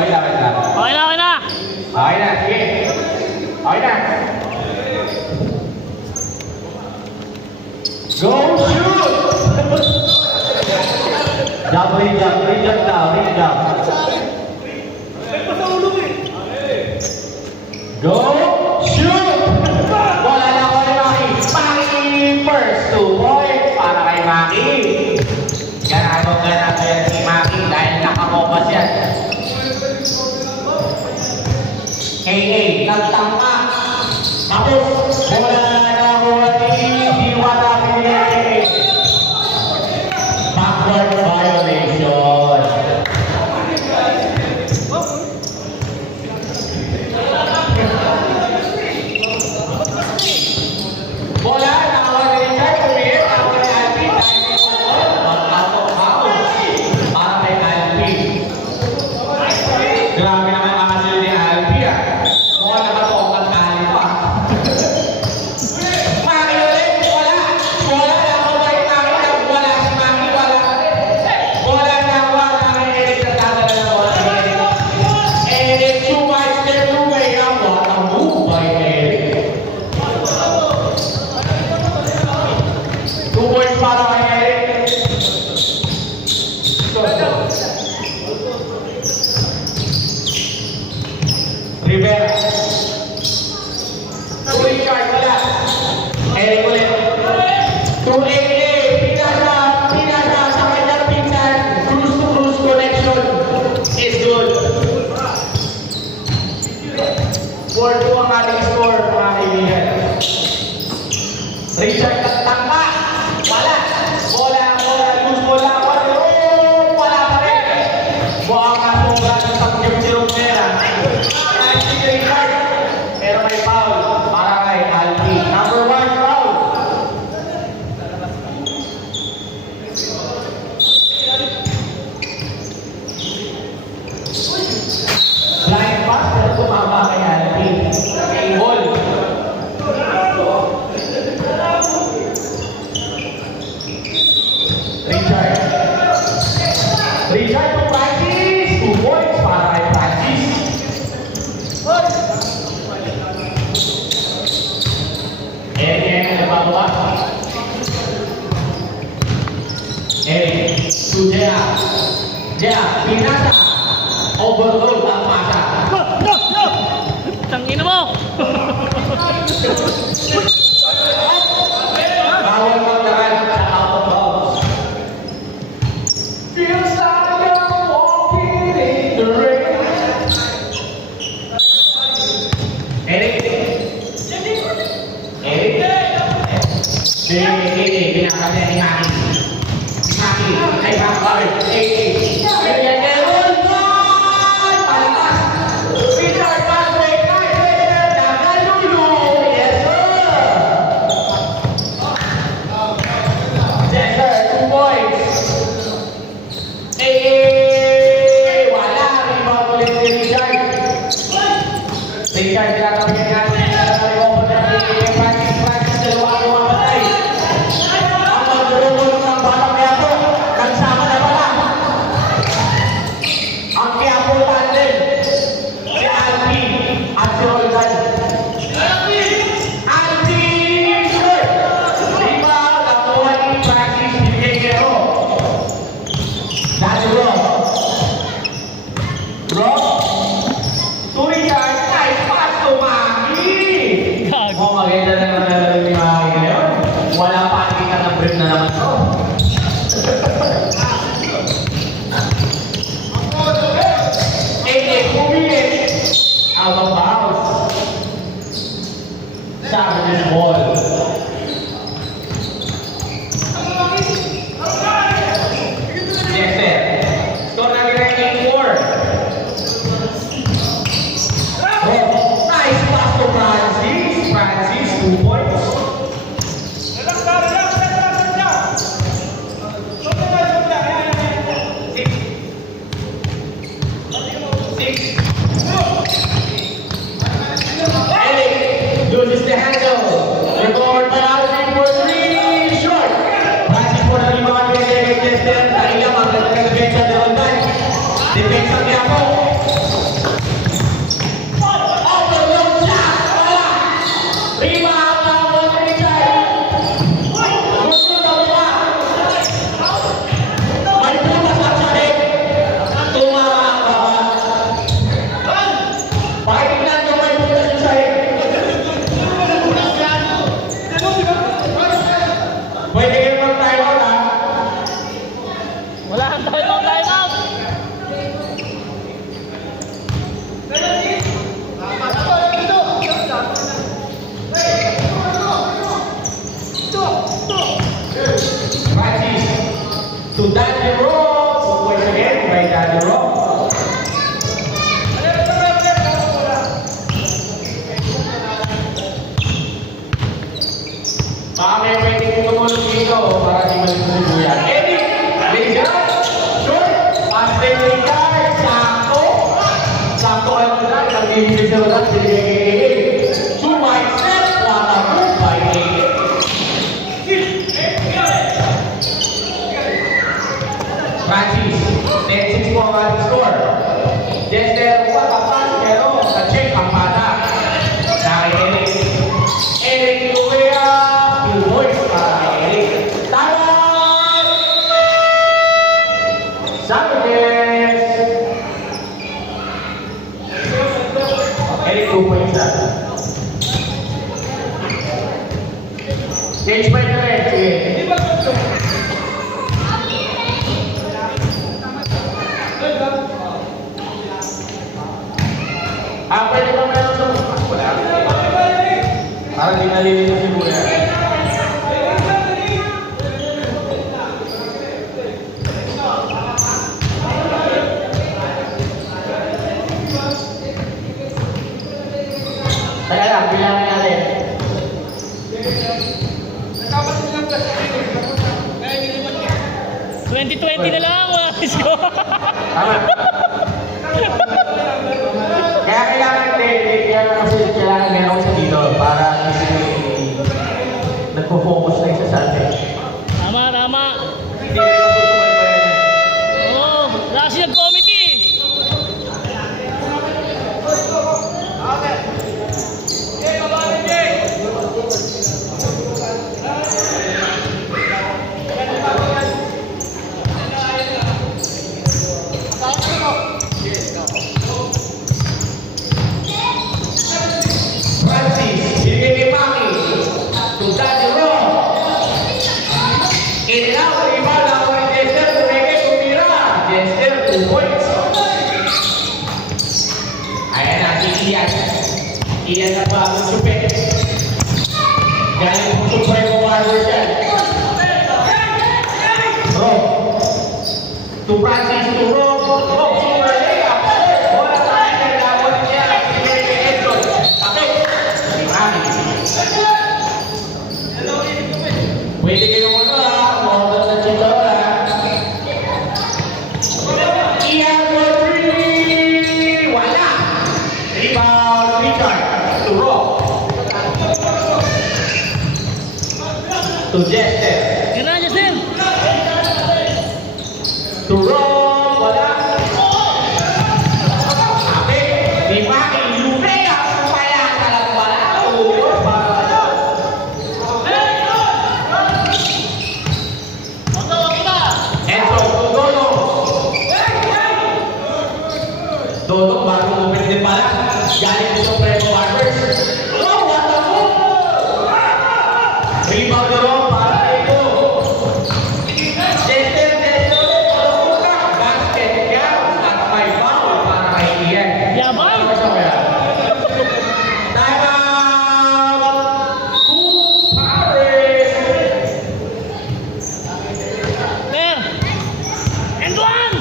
Okay na. Okay na, okay na. Okay na, sige. Okay na. Go shoot! Jump, re-jump daw, re-jump. Go shoot! Wala na ako ni Maki. Maki first 2 points para kay Maki. Ganado yan si Maki dahil nakakopas yan. AA, nagtangka. Tapos, wala na ako ni Diwata Pinili. Backward violation. Bola, nakawa ni Richard, kumiyit, nakawa ni Alvin, dahil may kumot, magkatong-out. Para kay Alvin. Grabe naman makasil ni Alvin, ah. Mukhang nakatokal kali pa. Maki ulit, wala. Bola, nakawa kay Maki, wala si Maki, wala. Bola, nakawa kay Eric, nagdadala ng bola si Eric. Eric, Chumay, step away, what a move by Eric. 2 points para kay Eric. Rivera. To Richard, wala. Eric ulit. To AA, pinasa sa kanyang pinsan. Cruise-to-cruise connection is good. 4-2 ang ating score, mga kaibigan. Richard nagtangka. Wala. Bola, loose bola. Wala pa rin. Mukhang masura ng pag-game si Rivera. Si Richard. Pero may foul para kay Alpi. Number 1 foul. Blind pass pero tumama kay Alpi. Ball. Richard to Francis. 2 points para kay Francis. Eric nagbabawa. Eric to Jea. Jea, pinasa. Overload ang pasa. Tangina mo. Bawal magdagan sa out of bounds. Feels like I'm walking in the rain. Eric. Eric, pinakasya ni Maki. Maki, ay backward. Richard, pass break, nice. Nakalulu. Yes, sir. Yes, sir. 2 points. Wala. Rebound ulit si Richard. Richard, tinatapin natin. Francis, dalawa ang mamatay. Ang magdurumulong ng batang Quiapo. Nagsama na pala. Ang Quiapo tandem. Si Alpi at si Roldan. Alpi! Sir! Diba, nakuha ni Francis Pinigero. That's wrong. Wrong? To Richard, nice pass to Maki. Oh, maganda na naman ni Maki ngayon. Wala pa kita ng break na naman to. Pumilit. Out of bounds. Savage's ball. Yes, sir. Score na nila 8-4. Nice pass to Francis. Francis, 2 points. Loses the handle. Recovered by Alvin for 3. Short. Francis for the rebound. Dahil ang magandang defensa ni Roldan. Defensa niya po. individual na si Eric. Sumay set, waterproof by Eric. Francis, 10-6 po ang ating score. Jester, patapan, pero na-check ang bata. Sa Eric. Eric Luea, 2 points para Eric. Tama! Sanchez! Eric, 2 points na. Change by the red. Pwede ba meron sa mga? Wala. Parang di nalilito si Buya. Kaya lang, bilangin natin. 2020 na lang, let's go! Tama. Kaya kailangan kailangan meron sa dito para nagpo-focus na isa sa atin. Tama, tama. Hindi na masusubaybayan. Oo, National Committee. Francis, binigay kay Maki. To Daddy Ron. Inaw, iba na ako ni Jester, tumigay, tumira. Jester, 2 points. Ayan na, si Ian. Ian na ba ang supet? Galing po Supremo Warriors yan. Rob. To Francis, to Rob. Rob, super layup. Wala tayo, kailangan niya. Binigay kay Edson. Kapit. Si Maki. Pwede kayong model na chikora. Ian for 3. Wala. Rebound, Richard. To Rob. To Jester. Gana, Justin. To Rob. Wala. Kapit. Si Maki. Lumea. Pupaya. Talang wala. Enzo, Dodong. Dodong, bago mo pwede pala. Galing sa Supremo Warriors. Oh, what the fuck? Rebound na ron, para ito. Jester, basket yan. At may foul para kay Ian. Yabang. Time out! Two Paris! Mer. And one.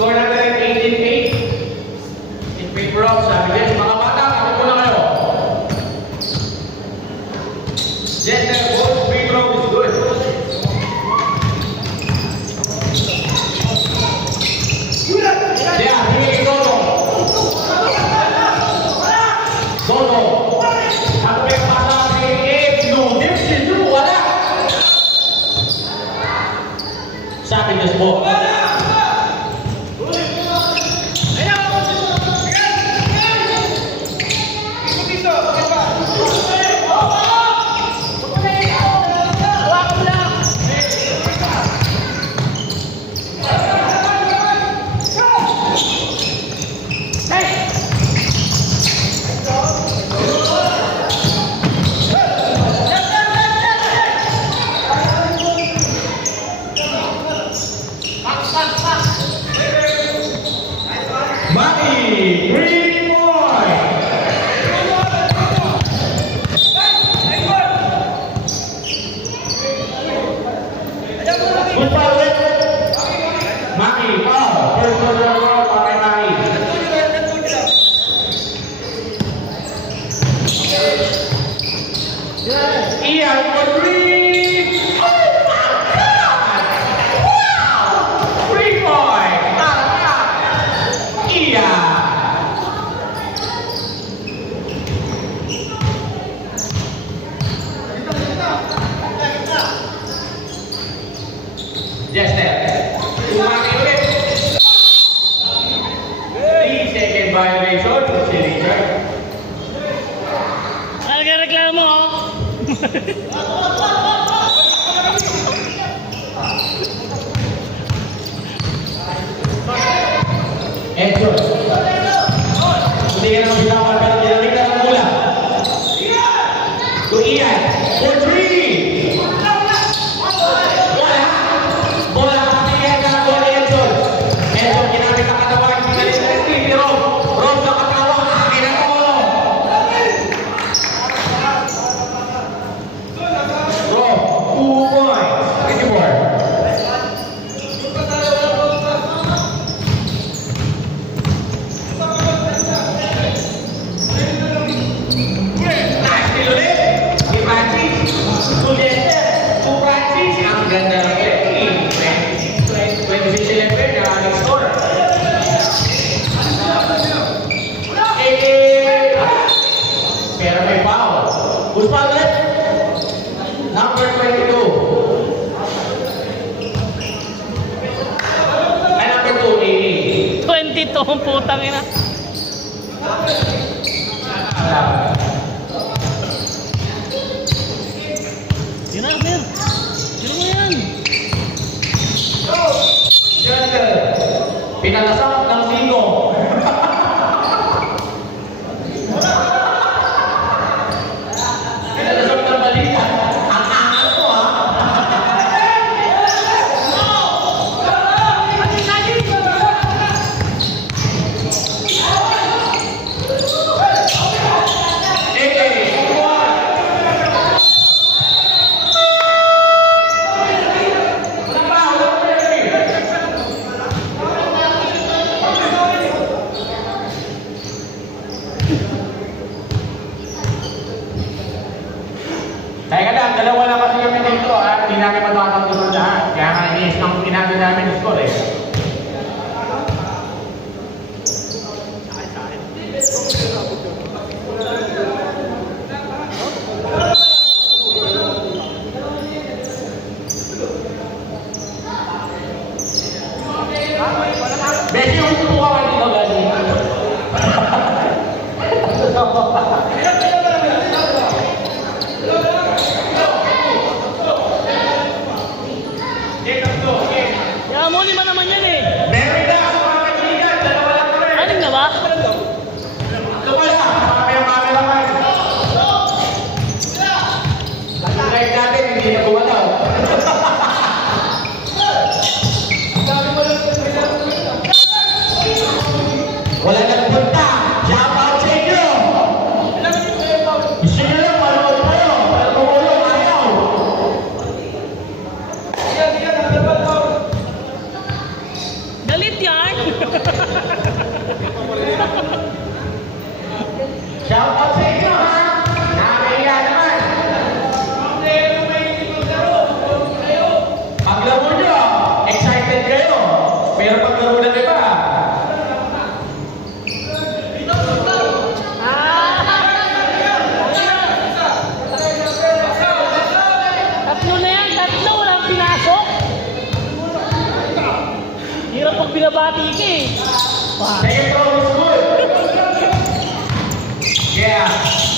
Score natin 18-8. In favor of Sabides. Mga bata, kapit mo na kayo. Jester, both free throw is good. Yeah, bigay kay Dodo. Dodo. Kapit pasa kay Abe. No, Dipsy, no, wala. Sabides po. First one na roll, pakimari. Ian for three. Oh my God! Wow! 3 points. Ian. Jester. Umaki ulit. 3-second violation. Silly charge. Nagreklamo oh. Edson. Hindi ka naman bitawan pero ginamit ka ng mula. To Ian. For 3. Wala. Bola. Patigyan ka ng bola, Edson. Edson, ginamit ang katawan. Pinalit na rin. Pero Rob sa katawan. Akin ang ulo. Rob, 2 points. 24. Nice ulit. Si Francis. To Jester. To Francis. Ang ganda ng play. 26-11 na nag-score. Pero may foul. Who's foul ulit? Number 22. Ay, number 2, 22 ang putang ina. Yun na, Mer. Yun mo yan. Jester. Pinalasak ng Singo. Pinalasak ng balita. Ang angal mo, ha? Kaya lang, dalawa lang kasi kami dito at hindi namin matatapunan lahat. Kaya nga iniis ng ginagawa namin ng score eh. Beshi, huwag po ka dito gani. Ya, mo lima naman yan eh. Meron na ako mga kaibigan, dalawa lang kami. Aling na ba? Ito pala, kami ang cameraman. Ang live natin, hindi na gumalaw. Wala nang punta. Shout out sa inyo. Gusto nyo lang, manood kayo. Pero tumulong, ayaw. Galit yan. Shout out sa inyo, ha? Nakakahiya naman. Paglaro nyo, excited kayo. Pero paglaro ng iba, Tatlo na yan, tatlo. Walang pinasok. Hirap pag binabati ka eh. second throw is good. Yeah.